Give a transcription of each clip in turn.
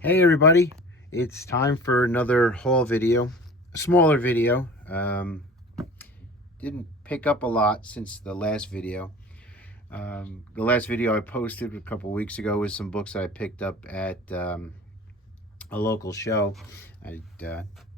Hey everybody, it's time for another haul video, a smaller video. Didn't pick up a lot since the last video. The last video I posted a couple weeks ago was some books that I picked up at a local show.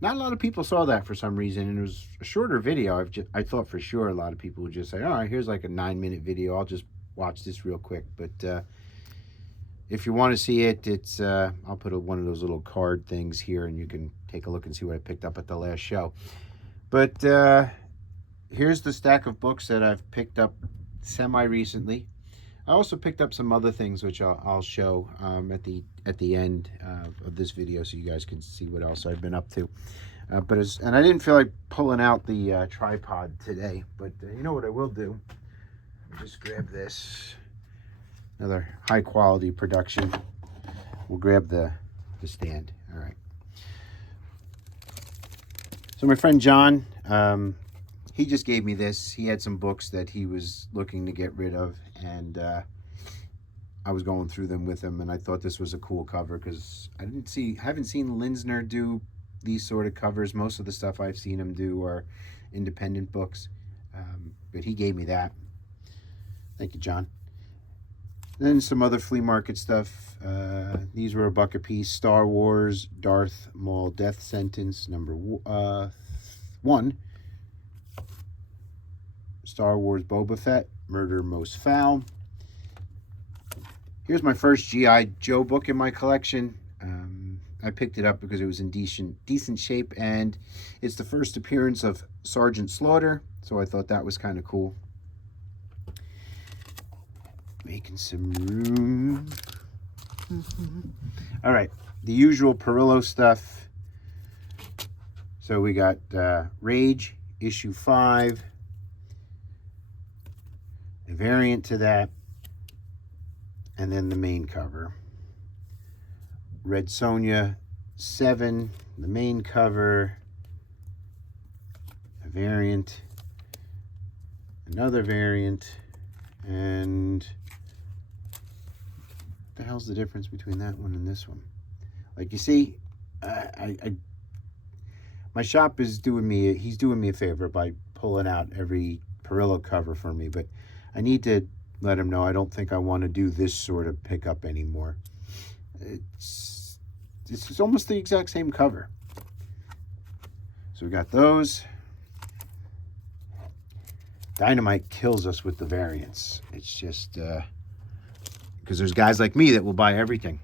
Not a lot of people saw that for some reason, and it was a shorter video. I thought for sure a lot of people would just say, "All right, here's like a 9-minute video. I'll just watch this real quick." But if you want to see it, it's I'll put one of those little card things here, and you can take a look and see what I picked up at the last show. But here's the stack of books that I've picked up semi-recently. I also picked up some other things which I'll show at the end of this video, so you guys can see what else I've been up to. And I didn't feel like pulling out the tripod today, but you know what I will do? I'll just grab this. Another high quality production. We'll grab the stand. All right. So my friend John, he just gave me this. He had some books that he was looking to get rid of, and I was going through them with him, and I thought this was a cool cover because I haven't seen Lindner do these sort of covers. Most of the stuff I've seen him do are independent books, but he gave me that. Thank you, John. Then some other flea market stuff. These were $1 a piece. Star Wars, Darth Maul Death Sentence, number 1. Star Wars Boba Fett, Murder Most Foul. Here's my first G.I. Joe book in my collection. I picked it up because it was in decent shape, and it's the first appearance of Sergeant Slaughter, so I thought that was kind of cool. Making some room. All right, the usual Perillo stuff. So we got Rage, issue 5. A variant to that. And then the main cover. Red Sonja 7, the main cover. A variant. Another variant. And the hell's the difference between that one and this one? Like, you see, my shop is doing me a favor by pulling out every Perillo cover for me, but I need to let him know I don't think I want to do this sort of pickup anymore. It's almost the exact same cover. So we got those. Dynamite kills us with the variants. It's just because there's guys like me that will buy everything.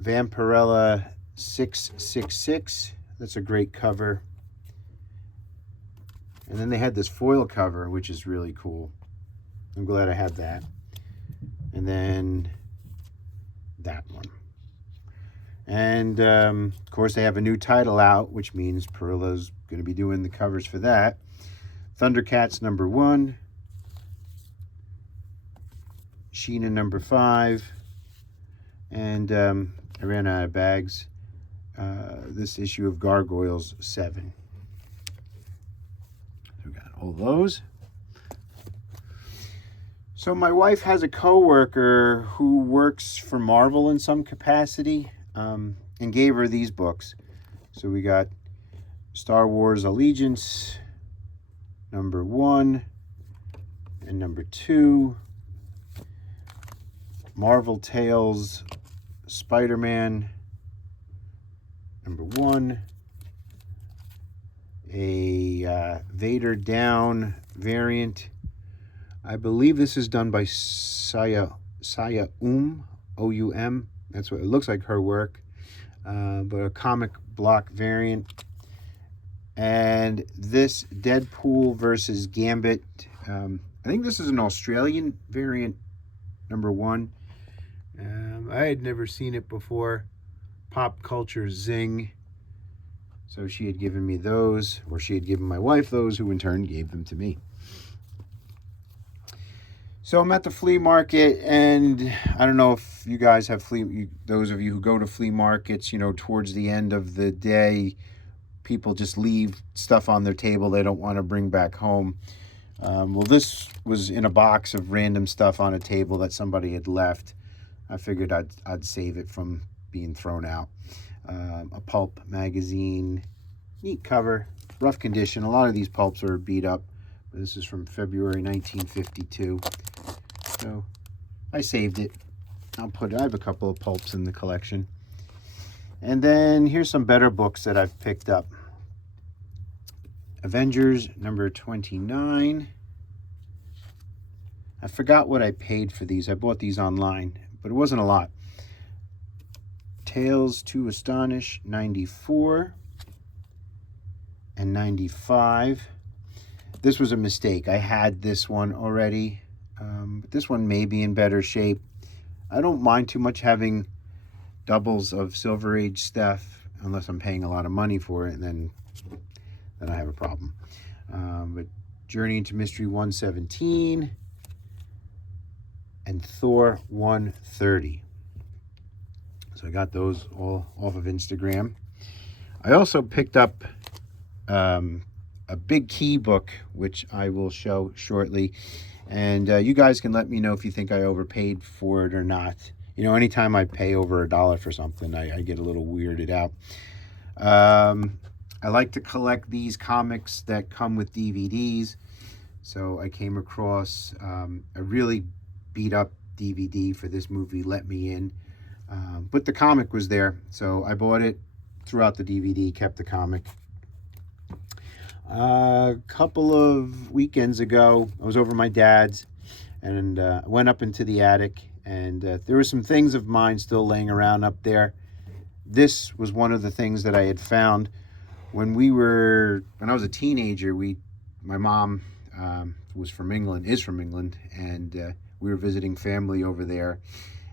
Vampirella 666. That's a great cover. And then they had this foil cover, which is really cool. I'm glad I have that. And then that one. And of course, they have a new title out, which means Perillo's going to be doing the covers for that. Thundercats number 1. Sheena number 5. And I ran out of bags. This issue of Gargoyles 7. So we got all those. So my wife has a coworker who works for Marvel in some capacity, and gave her these books. So we got Star Wars Allegiance number 1 and number 2. Marvel Tales Spiderman number 1. A Vader Down variant. I believe this is done by Saya O-U-M. That's what it looks like, her work. But a comic block variant. And this Deadpool versus Gambit. I think this is an Australian variant, number 1. I had never seen it before. Pop Culture Zing. So she had given me those, or she had given my wife those, who in turn gave them to me. So I'm at the flea market, and I don't know if you guys have those of you who go to flea markets, you know, towards the end of the day, people just leave stuff on their table they don't want to bring back home. Well, this was in a box of random stuff on a table that somebody had left. I figured I'd save it from being thrown out. A Pulp Magazine, neat cover, rough condition. A lot of these pulps are beat up. But this is from February 1952. So I saved it. I have a couple of pulps in the collection. And then here's some better books that I've picked up. Avengers number 29. I forgot what I paid for these. I bought these online, but it wasn't a lot. Tales to Astonish, 94 and 95. This was a mistake. I had this one already, but this one may be in better shape. I don't mind too much having doubles of Silver Age stuff, unless I'm paying a lot of money for it, and then I have a problem. But Journey into Mystery 117 and Thor 130. So I got those all off of Instagram. I also picked up a big key book, which I will show shortly. And you guys can let me know if you think I overpaid for it or not. You know, anytime I pay over $1 for something, I get a little weirded out. I like to collect these comics that come with DVDs. So I came across a really beat up DVD for this movie, Let Me In. But the comic was there, so I bought it, threw out the DVD, kept the comic. A couple of weekends ago, I was over at my dad's and went up into the attic, and there were some things of mine still laying around up there. This was one of the things that I had found when I was a teenager. My mom is from England, and we were visiting family over there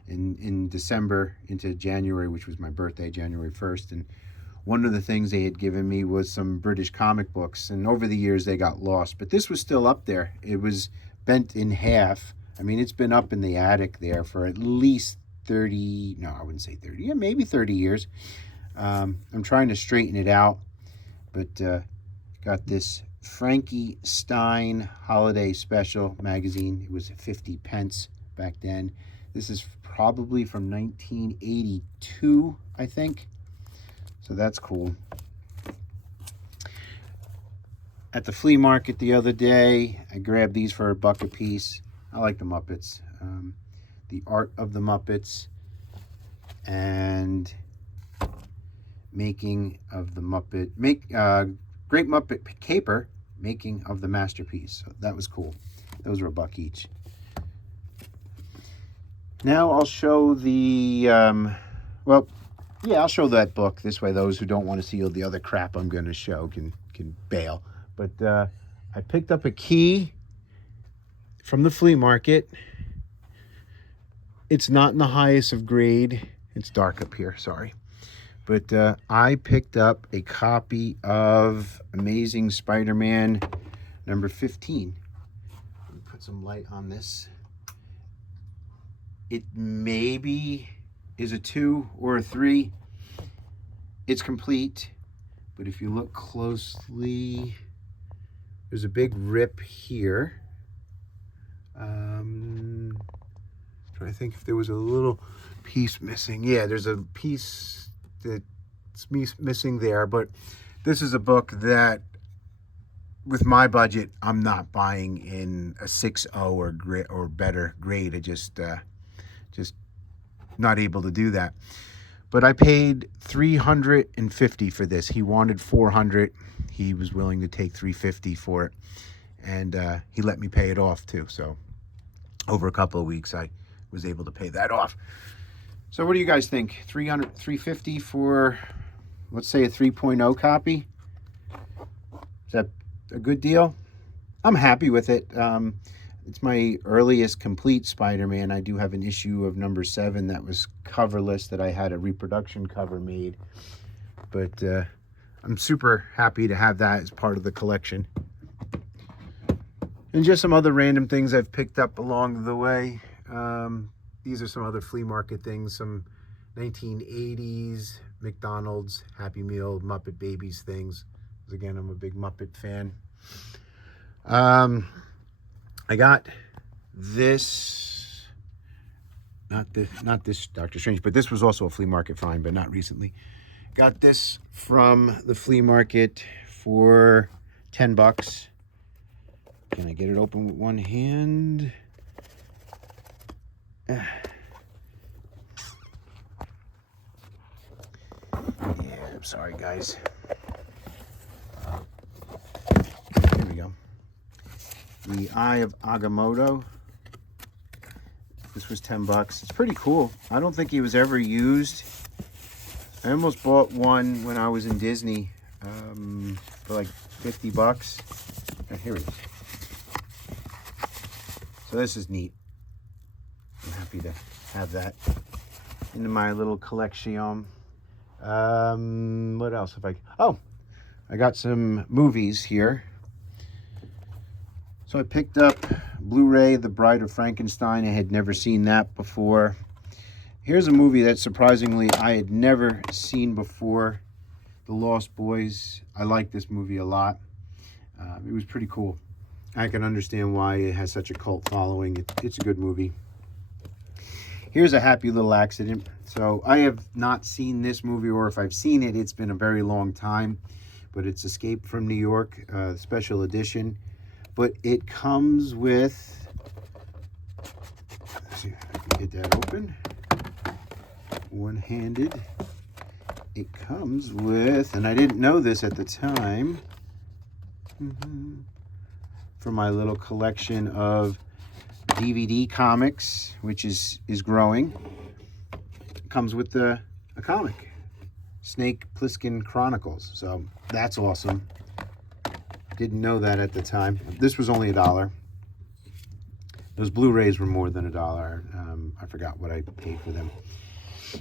in December into January, which was my birthday, January 1st, and one of the things they had given me was some British comic books, and over the years they got lost, but this was still up there. It was bent in half. I mean, it's been up in the attic there for at least 30, no, I wouldn't say 30, yeah, maybe 30 years. I'm trying to straighten it out, but got this Frankenstein Holiday Special magazine. It was 50 pence back then. This is probably from 1982, I think. So that's cool. At the flea market the other day, I grabbed these for $1 a piece. I like the Muppets. The Art of the Muppets and Making of the Muppet. Great Muppet Caper, Making of the Masterpiece. So that was cool. Those were $1 each. Now I'll show the, I'll show that book. This way those who don't want to see all the other crap I'm going to show can bail. But I picked up a key from the flea market. It's not in the highest of grade. It's dark up here, sorry. But I picked up a copy of Amazing Spider-Man number 15. Let me put some light on this. It maybe is a 2 or a 3. It's complete, but if you look closely, there's a big rip here. Trying to think if there was a little piece missing. Yeah, there's a piece that's missing there, but this is a book that, with my budget, I'm not buying in a 6.0 or better grade. I just not able to do that. But I paid $350 for this. He wanted $400. He was willing to take $350 for it, and he let me pay it off too. So over a couple of weeks, I was able to pay that off. So what do you guys think? $350 for, let's say, a 3.0 copy? Is that a good deal? I'm happy with it. It's my earliest complete Spider-Man. I do have an issue of number 7 that was coverless that I had a reproduction cover made. But I'm super happy to have that as part of the collection. And just some other random things I've picked up along the way. These are some other flea market things, some 1980s McDonald's Happy Meal, Muppet Babies things. Because again, I'm a big Muppet fan. I got this not this Doctor Strange, but this was also a flea market find, but not recently. Got this from the flea market for $10. Can I get it open with one hand? Yeah, I'm sorry, guys. Here we go. The Eye of Agamotto. This was $10. It's pretty cool. I don't think he was ever used. I almost bought one when I was in Disney for like $50. Oh, here it is. So this is neat. I'm happy to have that in my little collection. What else have I? Oh, I got some movies here. So I picked up Blu-ray, The Bride of Frankenstein. I had never seen that before. Here's a movie that surprisingly I had never seen before, The Lost Boys. I like this movie a lot. It was pretty cool. I can understand why it has such a cult following. It's a good movie. Here's a happy little accident. So I have not seen this movie, or if I've seen it, it's been a very long time. But it's Escape from New York, special edition. But it comes with, let's see if I can get that open. One-handed. It comes with, and I didn't know this at the time, for my little collection of DVD comics, which is growing. It comes with a comic, Snake Plissken Chronicles. So that's awesome. Didn't know that at the time. This was only $1. Those Blu-rays were more than $1. I forgot what I paid for them.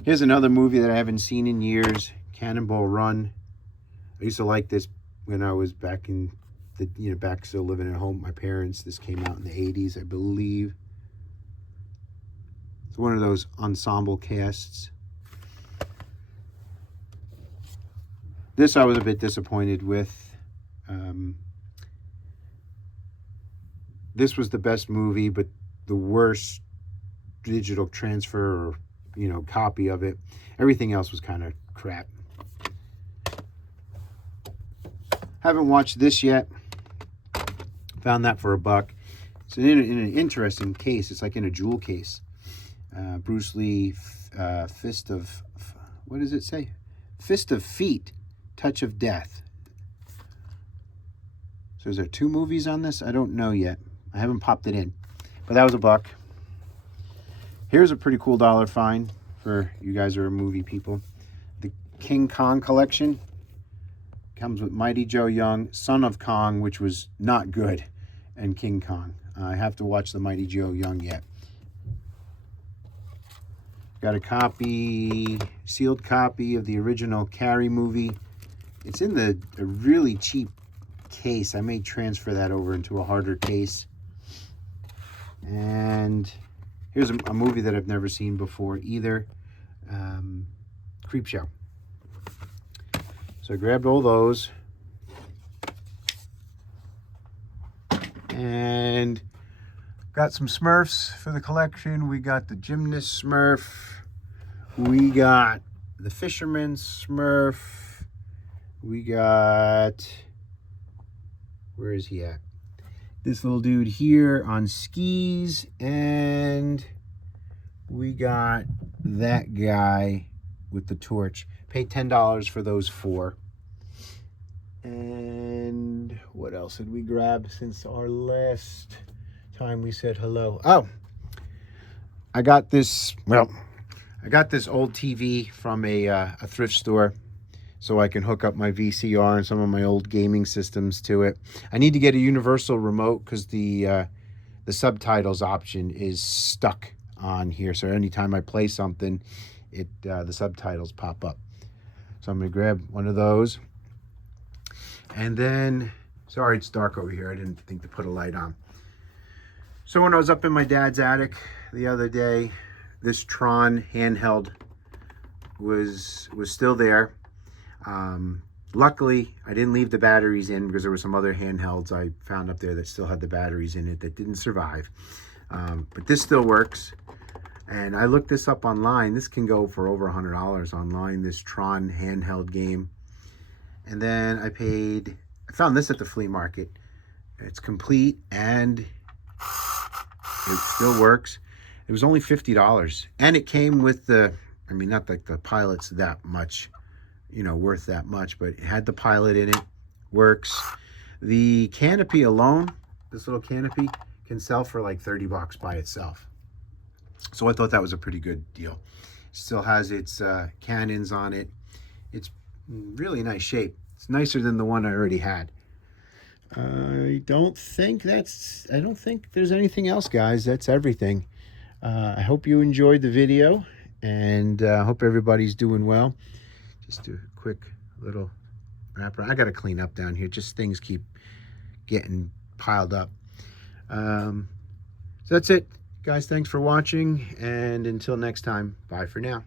Here's another movie that I haven't seen in years, Cannonball Run. I used to like this when I was back in the, back still living at home with my parents. This came out in the 80s, I believe. It's one of those ensemble casts. This I was a bit disappointed with. This was the best movie, but the worst digital transfer or, copy of it. Everything else was kind of crap. Haven't watched this yet. Found that for $1. It's in an interesting case. It's like in a jewel case. Bruce Lee, Fist of, what does it say? Fist of Feet, Touch of Death. So is there 2 movies on this? I don't know yet. I haven't popped it in. But that was $1. Here's a pretty cool dollar find for you guys who are movie people. The King Kong collection. Comes with Mighty Joe Young, Son of Kong, which was not good, and King Kong. I have to watch the Mighty Joe Young yet. Got a copy, sealed copy of the original Carrie movie. It's in a really cheap case. I may transfer that over into a harder case. And here's a movie that I've never seen before either. Creepshow. So I grabbed all those. And got some Smurfs for the collection. We got the Gymnast Smurf. We got the Fisherman Smurf. We got, where is he at? This little dude here on skis. And we got that guy with the torch. Paid $10 for those 4. And what else did we grab since our last time we said hello? Oh, I got this old TV from a thrift store so I can hook up my VCR and some of my old gaming systems to it. I need to get a universal remote because the subtitles option is stuck on here. So anytime I play something, the subtitles pop up. So I'm going to grab one of those. And then, sorry it's dark over here. I didn't think to put a light on. So when I was up in my dad's attic the other day, this Tron Handheld was still there. Luckily, I didn't leave the batteries in because there were some other handhelds I found up there that still had the batteries in it that didn't survive. But this still works. And I looked this up online. This can go for over $100 online, this Tron Handheld game. And then I found this at the flea market. It's complete and it still works. It was only $50. And it came with not like the pilot's that much, worth that much, but it had the pilot in it. Works. The canopy alone, this little canopy, can sell for like $30 by itself. So I thought that was a pretty good deal. Still has its cannons on it. It's really nice shape. It's nicer than the one I already had. I don't think there's anything else, guys. That's everything. I hope you enjoyed the video, and hope everybody's doing well. Just a quick little wrap around. I got to clean up down here. Just things keep getting piled up. So that's it, guys. Thanks for watching, and until next time, bye for now.